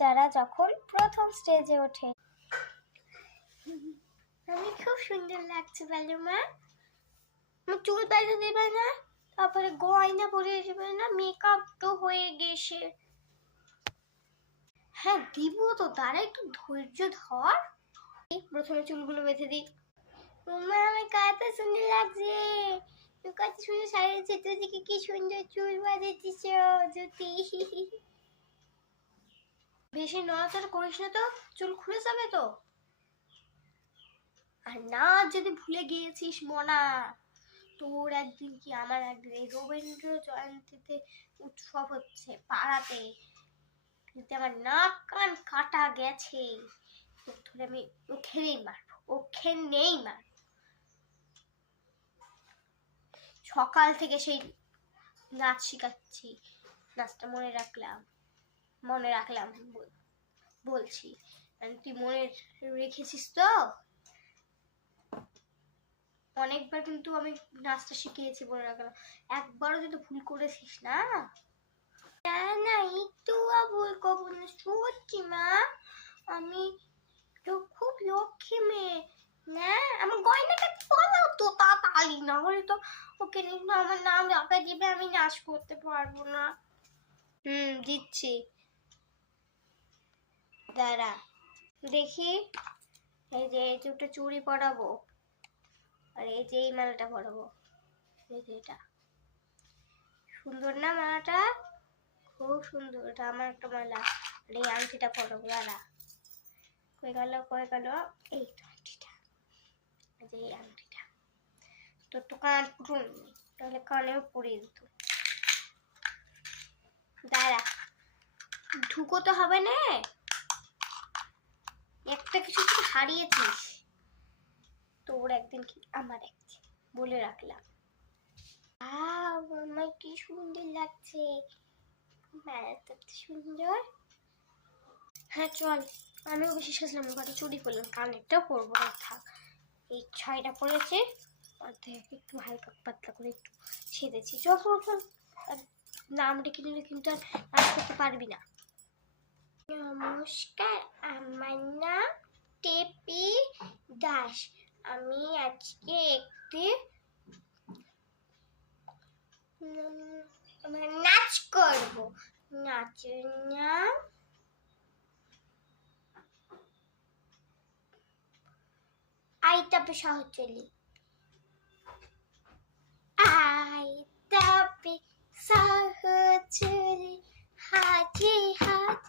যারা যখন প্রথম স্টেজে ওঠে। আমি খুব সুন্দর লাগছে বলো মা। চুল বেঁধে দেবে না, তারপরে গয়না পরে দেবে না, মেকআপ তো হয়ে গেছে। হ্যাঁ দিব তো, তারা একটু ধৈর্য ধর। প্রথমে চুলগুলো বেঁধে দিই। মা আমার কত সুন্দর লাগছে, কত সুন্দর সাজিয়েছে, তুই কি সুন্দর চুল বাঁধেছিস জ্যোতি। বেশি নড়াচড়া করিস না তো, চুল খুলে যাবে তো। আর না যদি ভুলে গিয়েছিস মনা, তোর একদিন কি আমার একদিন এই রবীন্দ্র জয়ন্তীতে উৎসব হচ্ছে পাড়াতে, কিন্তু আমার নাক কান কাটা গেছে, ধরে আমি ওখানেই মারবো, ওখানেই মারবো। সকাল থেকে সেই নাচ শিখাচ্ছি, নাচটা মনে রাখলাম বলছি, তুই মনে রেখেছিস তো? অনেকবার কিন্তু আমি নাচটা শিখিয়েছি, মনে রাখলাম, একবারও যদি ভুল করেছিস না। না একটু ভুল করবো না, সত্যি মা, আমি তো খুব লক্ষ্মী মেয়ে। না আমার গয়নাটা পরাও তো তাড়াতাড়ি, না হলে তো ওকে আমার নাম রাখা দিবে, আমি নাচ করতে পারবো না। দিচ্ছি, দাঁড়া দেখি। এই যে এই দুটো চুড়ি পরাবো, আর এই যে এই মালাটা পরাবো, এই যে এটা সুন্দর না মালাটা, খুব সুন্দর, এটা আমার একটা মালা। আর এই আংটিটা পরাবো, দাঁড়া কই গেল এই তো আংটিটা, এই যে এই আংটিটা। তোর তো কান পুরুন, তাহলে কানেও পরিয়ে দিত। দাঁড়া ঢুকোতে হবে না, একটা কিছু তুই হারিয়েছিস, তোর একদিন কি আমার একদিন, বলে রাখলাম। আমার কি সুন্দর লাগছে, মেলাটা সুন্দর। হ্যাঁ চল, আমিও বেশি সাজলাম, কটা চুড়ি পরলাম, কানেরটাও পরবো না, থাক। এই ছাইটা পরেছে, অর্ধেক একটু হালকা পাতলা করে একটু সেজেছি। চল নাম ডেকে নিলে কিন্তু আর নাচ করতে পারবি না। নমস্কার, আমার নাম টেপি দাস। আমি আজকে একটি নাচ করব। নাচের নাম আইতাপে সহচলি। আইতাপে সহচলি, হাতে হাত